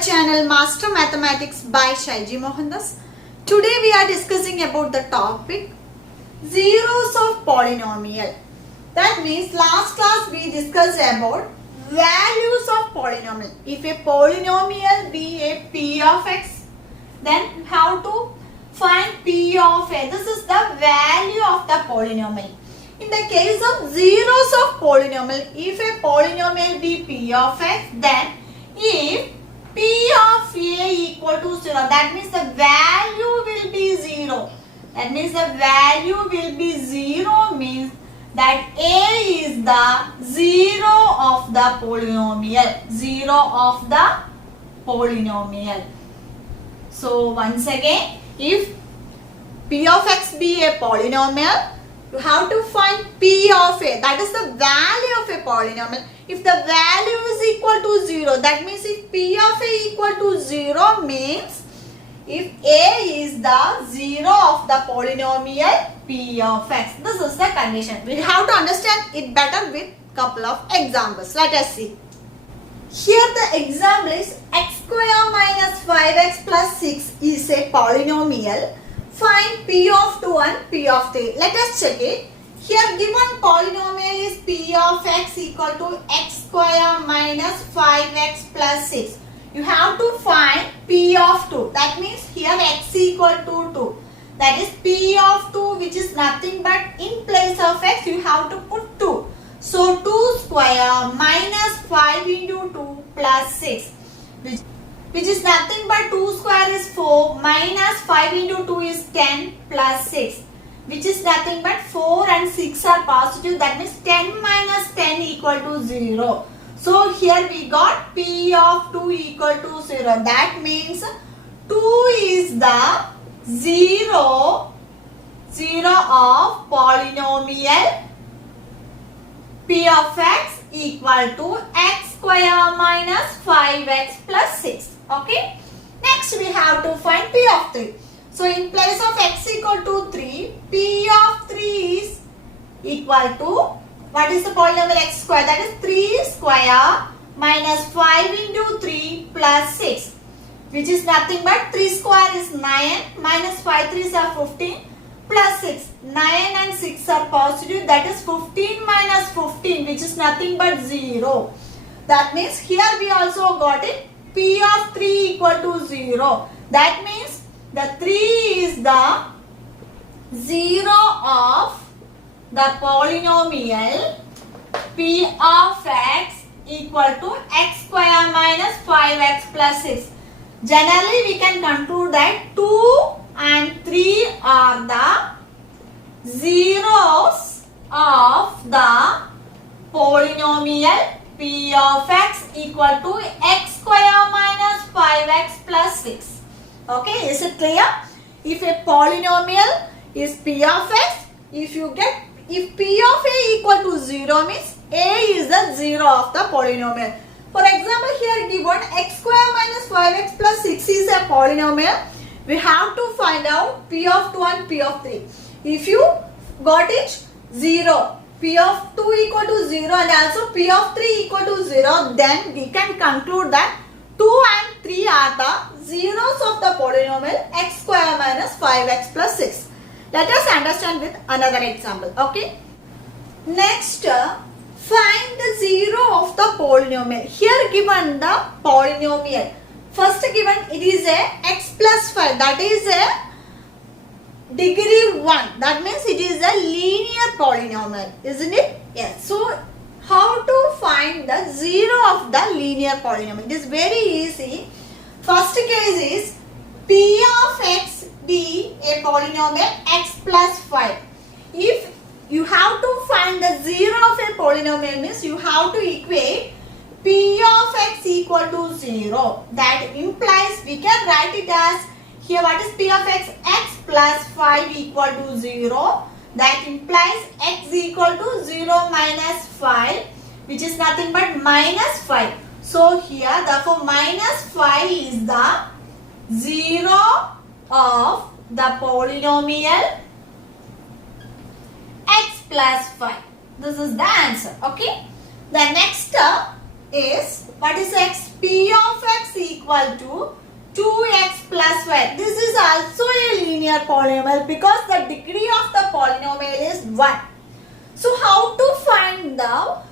channel Master Mathematics by Shaiji Mohandas. Today we are discussing about the topic Zeros of Polynomial. That means last class we discussed about values of polynomial. If a polynomial be a p of x, then how to find p of a. This is the value of the polynomial. In the case of zeros of polynomial, if a polynomial be p of x, then if p of a equal to 0, that means the value will be 0. That means the value will be 0 means that a is the 0 of the polynomial. 0 of the polynomial. So once again, if p of x be a polynomial, you have to find p of a, that is the value of a polynomial. If the value is equal to 0, that means if p of a equal to 0 means if a is the 0 of the polynomial p of x. This is the condition. We have to understand it better with couple of examples. Let us see. Here the example is x square minus 5x plus 6 is a polynomial. Find p of 2 and p of 3. Let us check it. Here given polynomial is p of x equal to x square minus 5x plus 6. You have to find p of 2. That means here x equal to 2. That is p of 2, which is nothing but in place of x you have to put 2. So 2 square minus 5 into 2 plus 6. Which is nothing but 2 square is 4 minus 5 into 2 is 10 plus 6. Which is nothing but 4 and 6 are positive. That means 10 minus 10 equal to 0. So here we got p of 2 equal to 0. That means 2 is the 0 of polynomial p of x equal to x square minus 5x plus 6. Okay. Next we have to find p of 3. So in place of x equal to 3, p of 3 is equal to, what is the polynomial x square? That is 3 square minus 5 into 3 plus 6. Which is nothing but 3 square is 9 minus 5 3s are 15 plus 6. 9 and 6 are positive. That is 15 minus 15, which is nothing but 0. That means here we also got it. P of 3 equal to 0. That means the 3 is the 0 of the polynomial p of x equal to x square minus 5x plus 6. Generally we can conclude that 2 and 3 are the zeros of the polynomial p of x equal to x square minus 5x plus 6. Okay, is it clear? If a polynomial is p of x, if p of a equal to 0 means a is the 0 of the polynomial. For example, here given x square minus 5x plus 6 is a polynomial. We have to find out p of 2 and p of 3. If you got it 0, p of 2 equal to 0 and also p of 3 equal to 0, then we can conclude that 2 and 3 are the zeros of the polynomial x square minus 5x plus 6. Let us understand with another example. Okay. Next, find the 0 of the polynomial. Here given the polynomial. First given it is a x plus 5. That is a degree 1. That means it is a linear polynomial. Isn't it? Yes. So how to find the 0 of the linear polynomial? It is very easy. First case is p of x be a polynomial x plus 5. If you have to find the 0 of a polynomial means you have to equate p of x equal to 0. That implies we can write it as, here what is p of x? X plus 5 equal to 0. That implies x equal to 0 minus 5, which is nothing but minus 5. So here therefore minus 5 is the 0 of the polynomial x plus 5. This is the answer. Okay. The next is, what is x? P of x equal to 2x plus y. This is also a linear polynomial because the degree of the polynomial is 1. So how to find the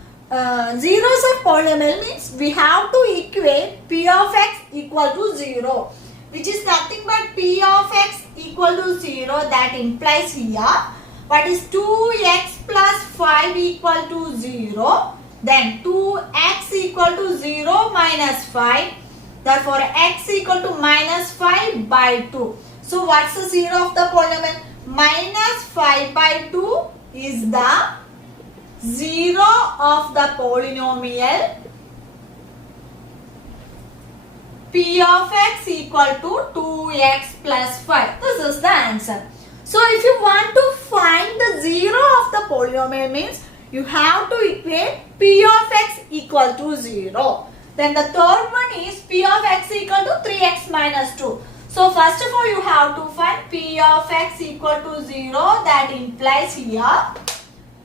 zeros of polynomial means we have to equate P of x equal to 0, which is nothing but P of x equal to 0. That implies here what is 2x plus 5 equal to 0. Then 2x equal to 0 minus 5. Therefore, x equal to minus 5 by 2. So, what's the 0 of the polynomial? Minus 5 by 2 is the 0 of the polynomial P of x equal to 2x plus 5. This is the answer. So, if you want to find the 0 of the polynomial means you have to equate P of x equal to 0. Then the third one is P of x equal to 3x minus 2. So first of all you have to find P of x equal to 0. That implies here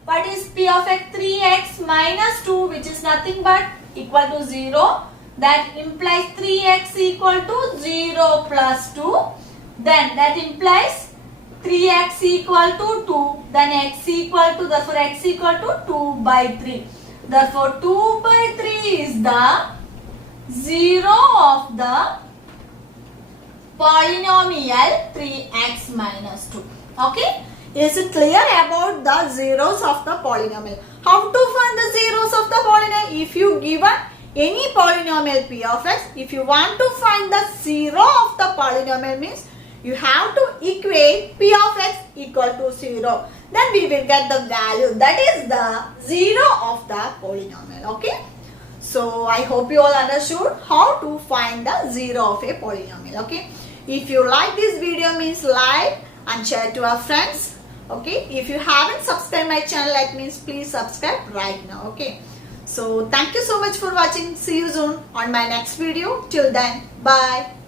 what is P of x? 3x minus 2, which is nothing but equal to 0. That implies 3x equal to 0 plus 2. Then that implies 3x equal to 2. Then x equal to, therefore x equal to 2 by 3. Therefore 2 by 3 is the 0 of the polynomial 3x minus 2. Okay? Is it clear about the zeros of the polynomial? How to find the zeros of the polynomial? If you given any polynomial P of x, if you want to find the 0 of the polynomial means you have to equate P of x equal to 0. Then we will get the value, that is the 0 of the polynomial. Okay? So I hope you all understood how to find the 0 of a polynomial. Okay? If you like this video means like and share to our friends. Okay? If you haven't subscribed my channel, that means please subscribe right now. Okay? So thank you so much for watching. See you soon on my next video. Till then, bye.